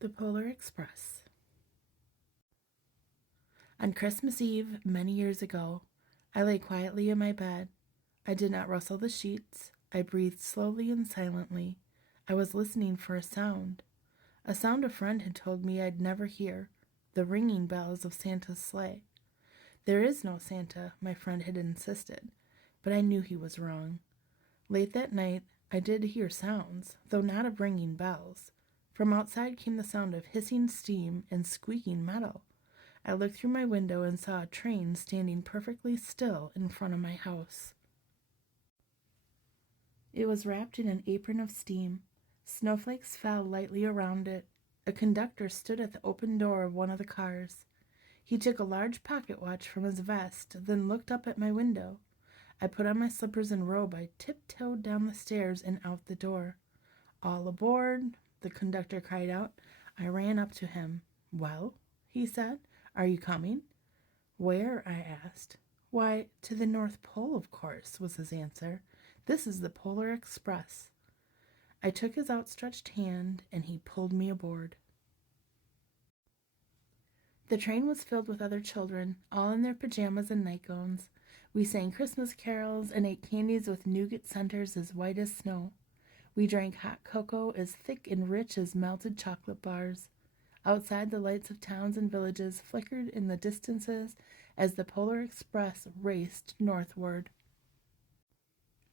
The Polar Express. On Christmas Eve, many years ago, I lay quietly in my bed. I did not rustle the sheets. I breathed slowly and silently. I was listening for a sound a friend had told me I'd never hear, the ringing bells of Santa's sleigh. There is no Santa, my friend had insisted, but I knew he was wrong. Late that night, I did hear sounds, though not of ringing bells. From outside came the sound of hissing steam and squeaking metal. I looked through my window and saw a train standing perfectly still in front of my house. It was wrapped in an apron of steam. Snowflakes fell lightly around it. A conductor stood at the open door of one of the cars. He took a large pocket watch from his vest, then looked up at my window. I put on my slippers and robe. I tiptoed down the stairs and out the door. "All aboard," the conductor cried out. I ran up to him. "Well," he said, "are you coming?" "Where?" I asked. "Why, to the North Pole, of course," was his answer. "This is the Polar Express." I took his outstretched hand, and he pulled me aboard. The train was filled with other children, all in their pajamas and nightgowns. We sang Christmas carols and ate candies with nougat centers as white as snow. We drank hot cocoa as thick and rich as melted chocolate bars. Outside, the lights of towns and villages flickered in the distances as the Polar Express raced northward.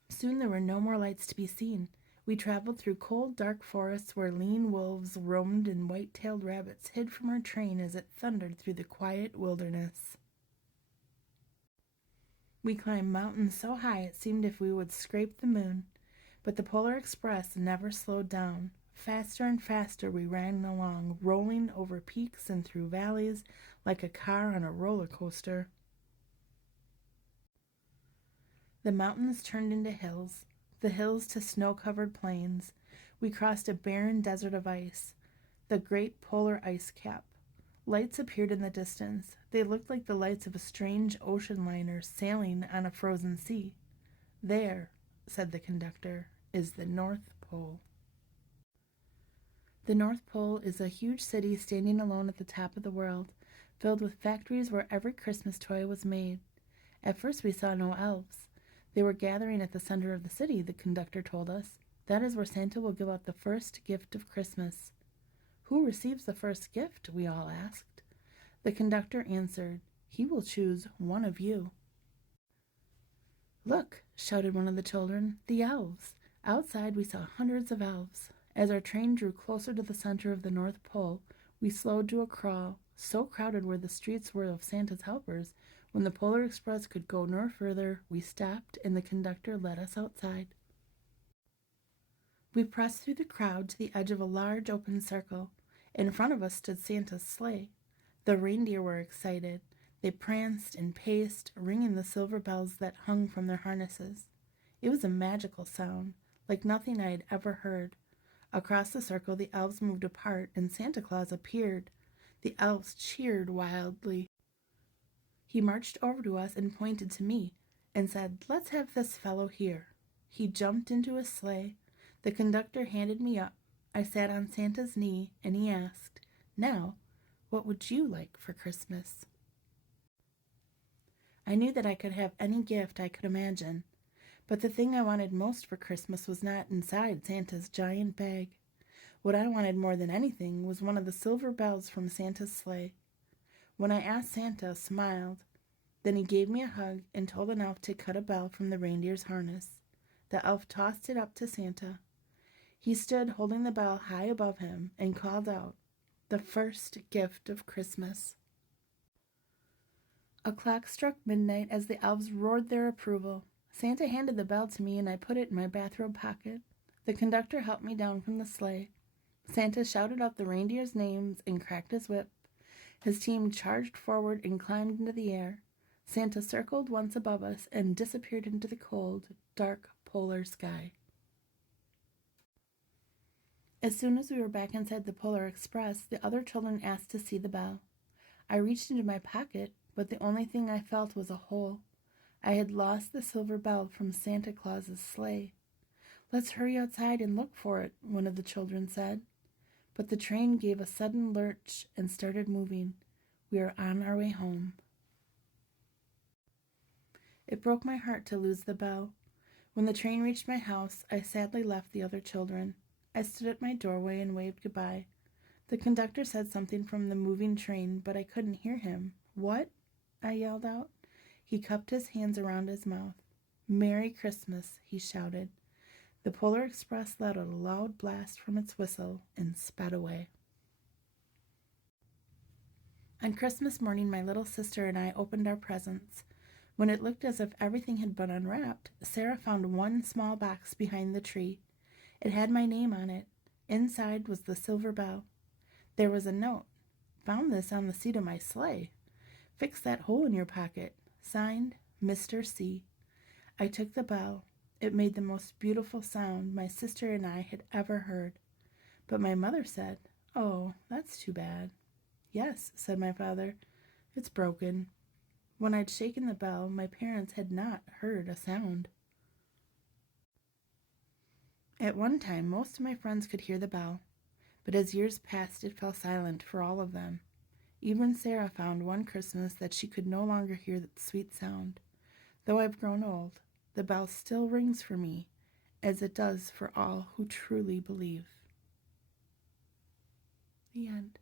Soon there were no more lights to be seen. We traveled through cold, dark forests where lean wolves roamed and white-tailed rabbits hid from our train as it thundered through the quiet wilderness. We climbed mountains so high it seemed as if we would scrape the moon. But the Polar Express never slowed down. Faster and faster we ran along, rolling over peaks and through valleys like a car on a roller coaster. The mountains turned into hills, the hills to snow-covered plains. We crossed a barren desert of ice, the great polar ice cap. Lights appeared in the distance. They looked like the lights of a strange ocean liner sailing on a frozen sea. "There," said the conductor, "is the North Pole." The North Pole is a huge city standing alone at the top of the world, filled with factories where every Christmas toy was made. At first we saw no elves. They were gathering at the center of the city, the conductor told us. That is where Santa will give out the first gift of Christmas. "Who receives the first gift?" we all asked. The conductor answered, "He will choose one of you." "Look," shouted one of the children, "the elves." Outside we saw hundreds of elves. As our train drew closer to the center of the North Pole, we slowed to a crawl. So crowded were the streets were of Santa's helpers. When the Polar Express could go no further, we stopped and the conductor led us outside. We pressed through the crowd to the edge of a large open circle. In front of us stood Santa's sleigh. The reindeer were excited. They pranced and paced, ringing the silver bells that hung from their harnesses. It was a magical sound, like nothing I had ever heard. Across the circle, the elves moved apart, and Santa Claus appeared. The elves cheered wildly. He marched over to us and pointed to me and said, "Let's have this fellow here." He jumped into his sleigh. The conductor handed me up. I sat on Santa's knee, and he asked, "Now, what would you like for Christmas?" I knew that I could have any gift I could imagine, but the thing I wanted most for Christmas was not inside Santa's giant bag. What I wanted more than anything was one of the silver bells from Santa's sleigh. When I asked, Santa smiled. Then he gave me a hug and told an elf to cut a bell from the reindeer's harness. The elf tossed it up to Santa. He stood holding the bell high above him and called out, "The first gift of Christmas." A clock struck midnight as the elves roared their approval. Santa handed the bell to me and I put it in my bathrobe pocket. The conductor helped me down from the sleigh. Santa shouted out the reindeers' names and cracked his whip. His team charged forward and climbed into the air. Santa circled once above us and disappeared into the cold, dark polar sky. As soon as we were back inside the Polar Express, the other children asked to see the bell. I reached into my pocket, but the only thing I felt was a hole. I had lost the silver bell from Santa Claus's sleigh. "Let's hurry outside and look for it," one of the children said. But the train gave a sudden lurch and started moving. We were on our way home. It broke my heart to lose the bell. When the train reached my house, I sadly left the other children. I stood at my doorway and waved goodbye. The conductor said something from the moving train, but I couldn't hear him. "What?" I yelled out. He cupped his hands around his mouth. "Merry Christmas," he shouted. The Polar Express let out a loud blast from its whistle and sped away. On Christmas morning, my little sister and I opened our presents. When it looked as if everything had been unwrapped, Sarah found one small box behind the tree. It had my name on it. Inside was the silver bell. There was a note. "Found this on the seat of my sleigh. Fix that hole in your pocket. Signed, Mr. C." I took the bell. It made the most beautiful sound my sister and I had ever heard. But my mother said, "Oh, that's too bad." "Yes," said my father, "it's broken." When I'd shaken the bell, my parents had not heard a sound. At one time, most of my friends could hear the bell, but as years passed, it fell silent for all of them. Even Sarah found one Christmas that she could no longer hear that sweet sound. Though I've grown old, the bell still rings for me, as it does for all who truly believe. The end.